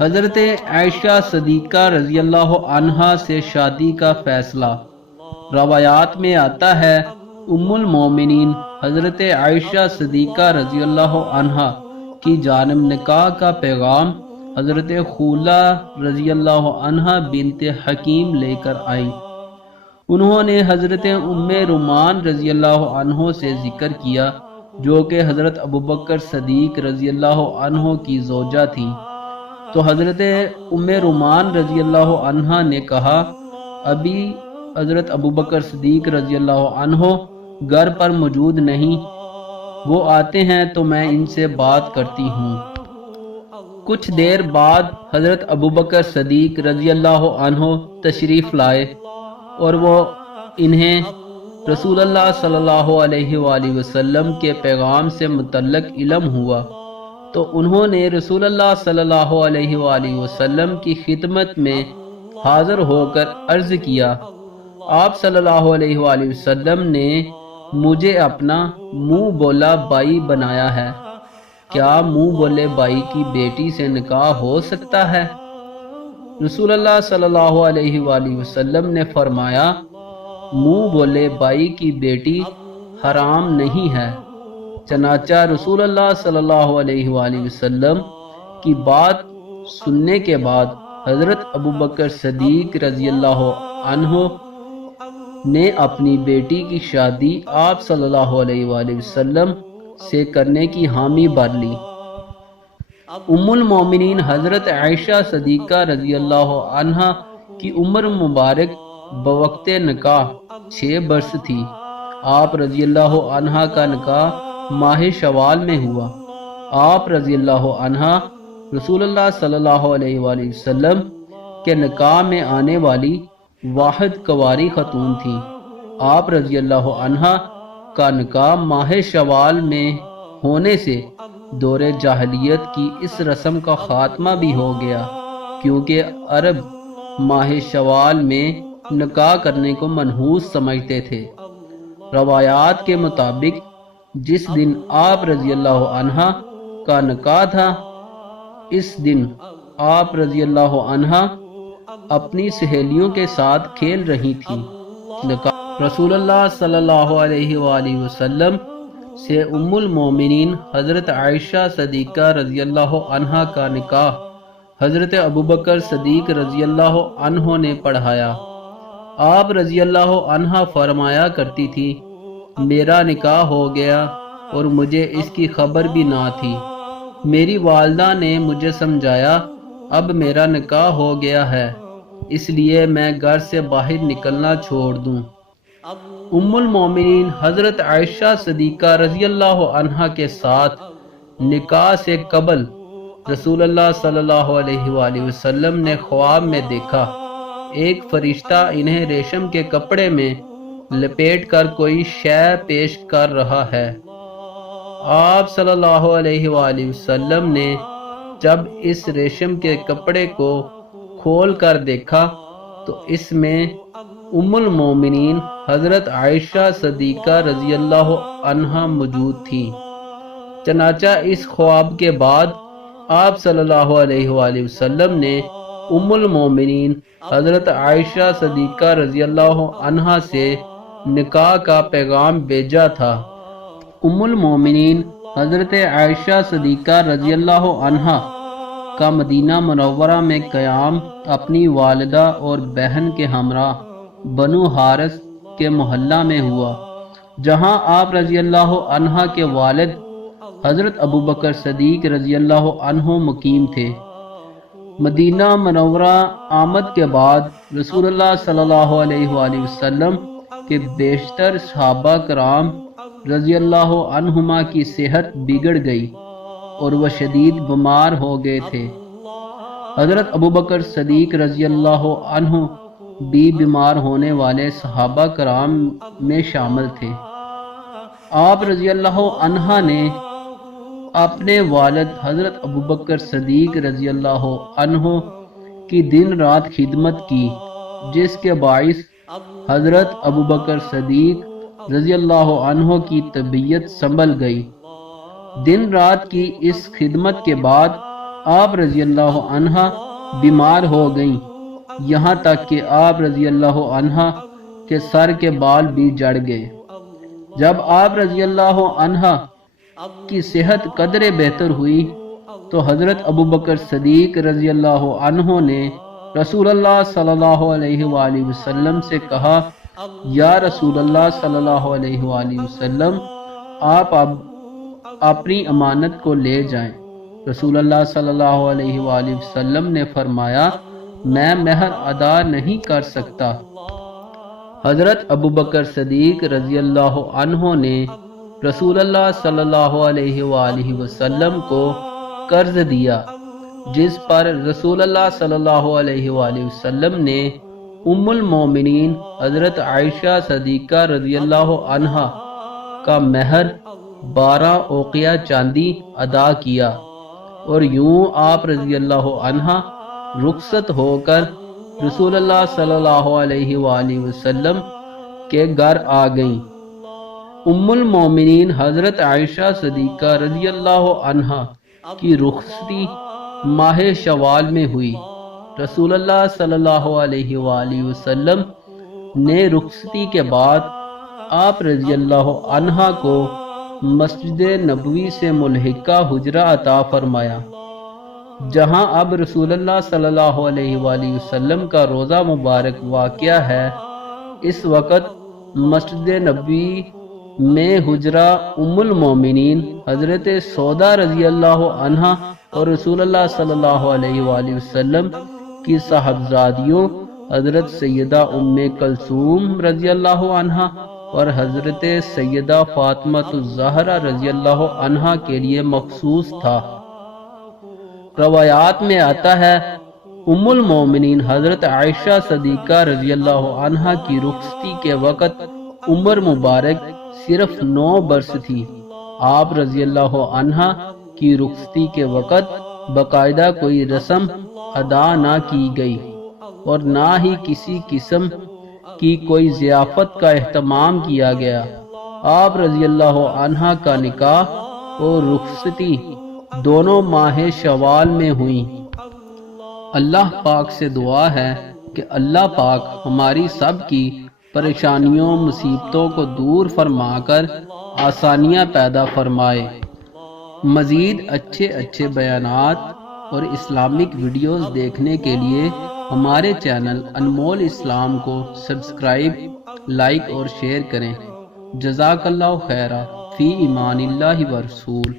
حضرت عائشہ صدیقہ رضی اللہ عنہا سے شادی کا فیصلہ۔ روایات میں آتا ہے ام المومنین حضرت عائشہ صدیقہ رضی اللہ عنہا کی جانب نکاح کا پیغام حضرت خولہ رضی اللہ عنہا بنت حکیم لے کر آئی۔ انہوں نے حضرت ام رومان رضی اللہ عنہ سے ذکر کیا جو کہ حضرت ابوبکر صدیق رضی اللہ عنہ کی زوجہ تھیں، تو حضرت ام رومان رضی اللہ عنہ نے کہا ابھی حضرت ابوبکر صدیق رضی اللہ عنہ گھر پر موجود نہیں، وہ آتے ہیں تو میں ان سے بات کرتی ہوں۔ کچھ دیر بعد حضرت ابوبکر صدیق رضی اللہ عنہ تشریف لائے اور وہ انہیں رسول اللہ صلی اللہ علیہ وآلہ وسلم کے پیغام سے متعلق علم ہوا، تو انہوں نے رسول اللہ صلی اللہ علیہ وآلہ وسلم کی خدمت میں حاضر ہو کر عرض کیا، آپ صلی اللہ علیہ وآلہ وسلم نے مجھے اپنا منہ بولا بھائی بنایا ہے، کیا منہ بولے بھائی کی بیٹی سے نکاح ہو سکتا ہے؟ رسول اللہ صلی اللہ علیہ وآلہ وسلم نے فرمایا، منہ بولے بھائی کی بیٹی حرام نہیں ہے۔ چنانچہ رسول اللہ صلی اللہ علیہ وآلہ وسلم کی بات سننے کے بعد حضرت ابوبکر صدیق رضی اللہ عنہ نے اپنی بیٹی کی شادی آپ صلی اللہ علیہ وآلہ وسلم سے کرنے کی حامی بھر لی۔ ام المومنین حضرت عائشہ صدیقہ رضی اللہ عنہا کی عمر مبارک بوقت نکاح 6 برس تھی۔ آپ رضی اللہ عنہا کا نکاح ماہ شوال میں ہوا۔ آپ رضی اللہ عنہا رسول اللہ صلی اللہ علیہ وآلہ وسلم کے نکاح میں آنے والی واحد کنواری خاتون تھیں۔ آپ رضی اللہ عنہا کا نکاح ماہ شوال میں ہونے سے دور جاہلیت کی اس رسم کا خاتمہ بھی ہو گیا، کیونکہ عرب ماہ شوال میں نکاح کرنے کو منحوس سمجھتے تھے۔ روایات کے مطابق جس دن آپ رضی اللہ عنہا کا نکاح تھا، اس دن آپ رضی اللہ عنہا اپنی سہیلیوں کے ساتھ کھیل رہی تھی۔ رسول اللہ صلی اللہ علیہ وآلہ وسلم سے ام المومنین حضرت عائشہ صدیقہ رضی اللہ عنہا کا نکاح حضرت ابوبکر صدیق رضی اللہ عنہ نے پڑھایا۔ آپ رضی اللہ عنہا فرمایا کرتی تھی، میرا نکاح ہو گیا اور مجھے اس کی خبر بھی نہ تھی۔ میری والدہ نے مجھے سمجھایا اب میرا نکاح ہو گیا ہے، اس لیے میں گھر سے باہر نکلنا چھوڑ دوں۔ ام المومنین حضرت عائشہ صدیقہ رضی اللہ عنہا کے ساتھ نکاح سے قبل رسول اللہ صلی اللہ علیہ وآلہ وسلم نے خواب میں دیکھا ایک فرشتہ انہیں ریشم کے کپڑے میں لپیٹ کر کوئی شے پیش کر رہا ہے۔ آپ صلی اللہ علیہ وآلہ وسلم نے جب اس ریشم کے کپڑے کو کھول کر دیکھا تو اس میں ام المومنین حضرت عائشہ صدیقہ رضی اللہ عنہا موجود تھیں۔ چنانچہ اس خواب کے بعد آپ صلی اللہ علیہ وآلہ وسلم نے ام المومنین حضرت عائشہ صدیقہ رضی اللہ عنہا سے نکاح کا پیغام بھیجا تھا۔ ام المومنین حضرت عائشہ صدیقہ رضی اللہ عنہا کا مدینہ منورہ میں قیام اپنی والدہ اور بہن کے ہمراہ بنو حارث کے محلہ میں ہوا، جہاں آپ رضی اللہ عنہا کے والد حضرت ابوبکر صدیق رضی اللہ عنہ مقیم تھے۔ مدینہ منورہ آمد کے بعد رسول اللہ صلی اللہ علیہ وآلہ وسلم کے بیشتر صحابہ کرام رضی اللہ عنہما کی صحت بگڑ گئی اور وہ شدید بیمار ہو گئے تھے۔ حضرت ابوبکر صدیق رضی اللہ عنہ بھی بیمار ہونے والے صحابہ کرام میں شامل تھے۔ آپ رضی اللہ عنہ نے اپنے والد حضرت ابوبکر صدیق رضی اللہ عنہ کی دن رات خدمت کی، جس کے باعث حضرت ابوبکر صدیق رضی اللہ عنہ کی طبیعت سنبھل گئی۔ دن رات کی اس خدمت کے بعد آپ رضی اللہ عنہ بیمار ہو گئیں، یہاں تک کہ آپ رضی اللہ عنہ کے سر کے بال بھی جڑ گئے۔ جب آپ رضی اللہ عنہ کی صحت قدرے بہتر ہوئی تو حضرت ابوبکر صدیق رضی اللہ عنہ نے رسول اللہ صلی اللہ علیہ وآلہ وسلم سے کہا، یا رسول اللہ صلی اللہ علیہ وآلہ وسلم، آپ اب اپنی امانت کو لے جائیں۔ رسول اللہ صلی اللہ علیہ وآلہ وسلم نے فرمایا، میں مہر ادا نہیں کر سکتا۔ حضرت ابوبکر صدیق رضی اللہ عنہ نے رسول اللہ صلی اللہ علیہ وآلہ وسلم کو قرض دیا، جس پر رسول اللہ صلی اللہ علیہ وآلہ وسلم نے ام المومنین حضرت عائشہ صدیقہ رضی اللہ عنہا کا مہر 12 اوقیہ چاندی ادا کیا، اور یوں آپ رضی اللہ عنہا رخصت ہو کر رسول اللہ صلی اللہ علیہ وآلہ وسلم کے گھر آ گئیں۔ ام المومنین حضرت عائشہ صدیقہ رضی اللہ عنہا کی رخصتی ماہ شوال میں ہوئی۔ رسول اللہ صلی اللہ علیہ وآلہ وسلم نے رخصتی کے بعد آپ رضی اللہ عنہا کو مسجد نبوی سے ملحقہ حجرہ عطا فرمایا، جہاں اب رسول اللہ صلی اللہ علیہ وآلہ وسلم کا روضہ مبارک واقع ہے۔ اس وقت مسجد نبوی میں حجرہ ام المومنین حضرت سودا رضی اللہ عنہا اور رسول اللہ صلی اللہ علیہ وآلہ وسلم کی صاحبزادیوں حضرت سیدہ ام کلثوم رضی اللہ عنہا اور حضرت سیدہ فاطمہ الزہرا رضی اللہ عنہا کے لیے مخصوص تھا۔ روایات میں آتا ہے، ام المومنین حضرت عائشہ صدیقہ رضی اللہ عنہا کی رخصتی کے وقت عمر مبارک صرف 9 برس تھی۔ آپ رضی اللہ عنہا کی رخصتی کے وقت باقاعدہ کوئی رسم ادا نہ کی گئی اور نہ ہی کسی قسم کی کوئی ضیافت کا اہتمام کیا گیا۔ آپ رضی اللہ عنہا کا نکاح اور رخصتی دونوں ماہ شوال میں ہوئیں۔ اللہ پاک سے دعا ہے کہ اللہ پاک ہماری سب کی پریشانیوں مصیبتوں کو دور فرما کر آسانیاں پیدا فرمائے۔ مزید اچھے بیانات اور اسلامک ویڈیوز دیکھنے کے لیے ہمارے چینل انمول اسلام کو سبسکرائب، لائک اور شیئر کریں۔ جزاک اللہ خیرہ، فی امان اللہ و رسول۔